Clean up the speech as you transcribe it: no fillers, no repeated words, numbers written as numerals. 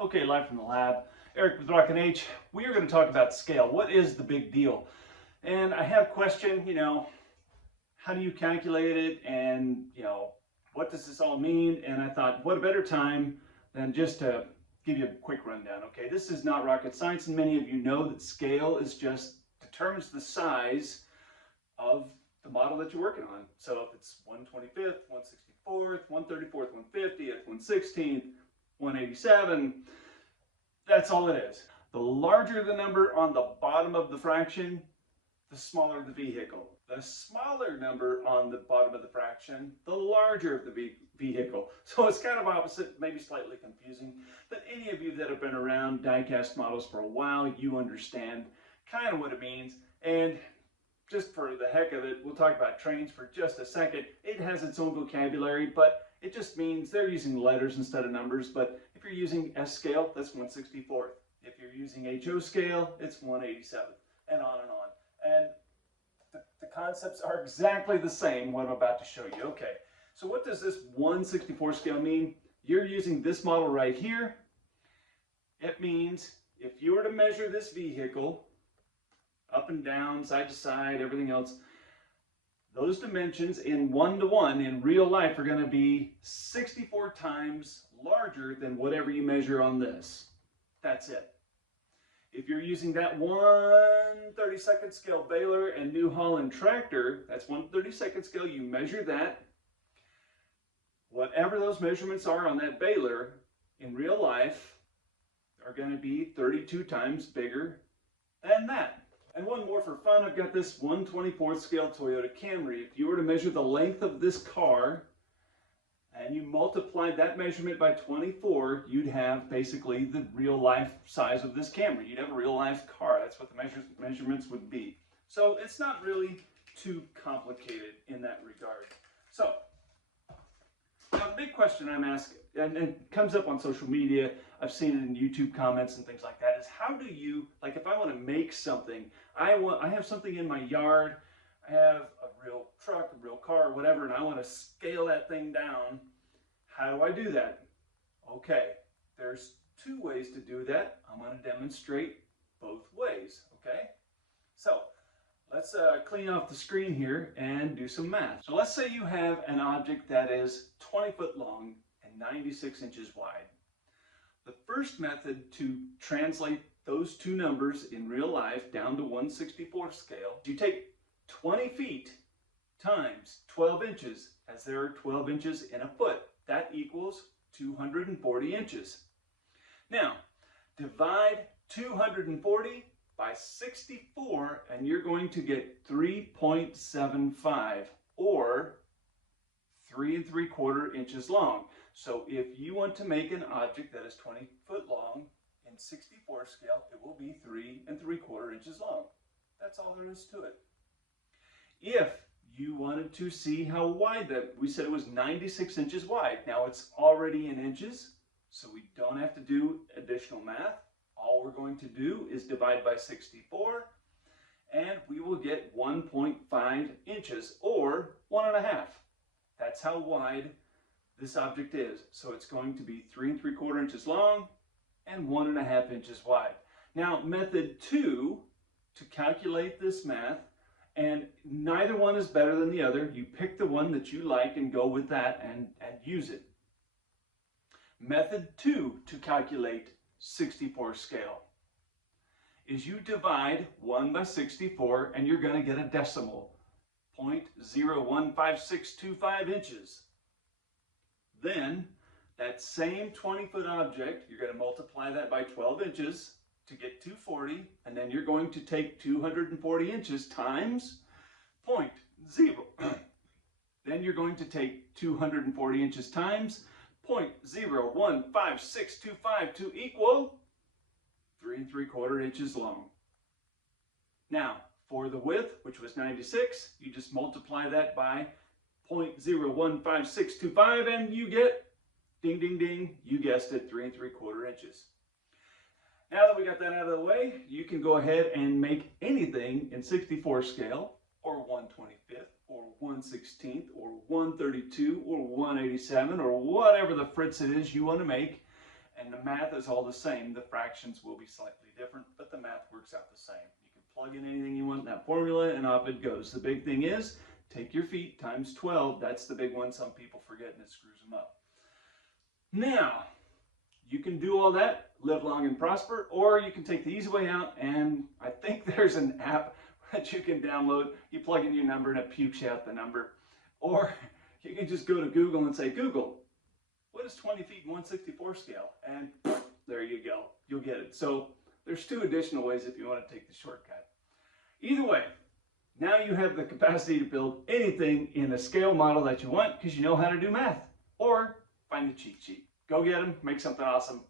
Okay, live from the lab. Eric with Rock and H. We are going to talk about scale. What is the big deal? And I have a question, how do you calculate it? And, what does this all mean? And I thought, what a better time than just to give you a quick rundown. Okay, this is not rocket science, and many of you know that scale is just determines the size of the model that you're working on. So if it's 125th, 164th, 134th, 150th, 116th, 187, that's all it is. The larger the number on the bottom of the fraction, the smaller the vehicle. The smaller number on the bottom of the fraction, the larger the vehicle. So it's kind of opposite, maybe slightly confusing, but any of you that have been around diecast models for a while, you understand kind of what it means. And just for the heck of it, we'll talk about trains for just a second. It has its own vocabulary, but it just means they're using letters instead of numbers. But if you're using S scale, that's 1/64th. If you're using HO scale, it's 1/87th, and on and on. And the concepts are exactly the same, what I'm about to show you. Okay, so what does this 1/64 scale mean? You're using this model right here. It means if you were to measure this vehicle, up and down, side to side, everything else, those dimensions in 1-to-1 in real life are going to be 64 times larger than whatever you measure on this. That's it. If you're using that 1/32nd scale baler and New Holland tractor, that's 1/32nd scale, you measure that. Whatever those measurements are on that baler in real life are going to be 32 times bigger than that. And one more for fun, I've got this 1/24th scale Toyota Camry. If you were to measure the length of this car and you multiplied that measurement by 24, you'd have basically the real life size of this Camry. You'd have a real life car. That's what the measurements would be. So it's not really too complicated in that regard. So now the big question I'm asking, and it comes up on social media, I've seen it in YouTube comments and things like that, is how do you, like if I want to make something, I have something in my yard, I have a real truck, a real car, whatever, and I want to scale that thing down. How do I do that? Okay, there's two ways to do that. I'm going to demonstrate both ways, okay? So let's clean off the screen here and do some math. So let's say you have an object that is 20 foot long and 96 inches wide. The first method to translate those two numbers in real life down to 1/64 scale, you take 20 feet times 12 inches, as there are 12 inches in a foot. That equals 240 inches. Now, divide 240 by 64, and you're going to get 3.75, or 3 3/4 inches long. So if you want to make an object that is 20 foot long in 64 scale, it will be 3 3/4 inches long. That's all there is to it. If you wanted to see how wide that, we said it was 96 inches wide. Now it's already in inches, so we don't have to do additional math. All we're going to do is divide by 64, and we will get 1.5 inches, or 1.5. That's how wide this object is. So it's going to be 3 3/4 inches long and 1.5 inches wide. Now, method 2 to calculate this math, and neither one is better than the other. You pick the one that you like and go with that and use it. Method 2 to calculate 64 scale is you divide 1 by 64, and you're going to get a decimal, 0.015625 inches. Then that same 20-foot object, you're going to multiply that by 12 inches to get 240, and then you're going to take 240 inches times 0.0. Then you're going to take 240 inches times 0.015625 to equal 3 3/4 inches long. Now, for the width, which was 96, you just multiply that by 0.015625, and you get, ding, ding, ding, you guessed it, 3 3/4 inches. Now that we got that out of the way, you can go ahead and make anything in 64 scale, or 1/25th, or 1/16th, or 1/32, or 1/87, or whatever the fritz it is you want to make, And the math is all the same. The fractions will be slightly different, but the math works out the same. You can plug in anything you want in that formula and off it goes. The big thing is, take your feet times 12. That's the big one some people forget and it screws them up. Now, you can do all that, live long and prosper, or you can take the easy way out, and I think there's an app that you can download. You plug in your number and it pukes you out the number. Or you can just go to Google and say, Google, what is 20 feet in 1/64 scale? And there you go. You'll get it. So there's 2 additional ways if you want to take the shortcut. Either way, now you have the capacity to build anything in a scale model that you want because you know how to do math. Or find the cheat sheet. Go get them, make something awesome.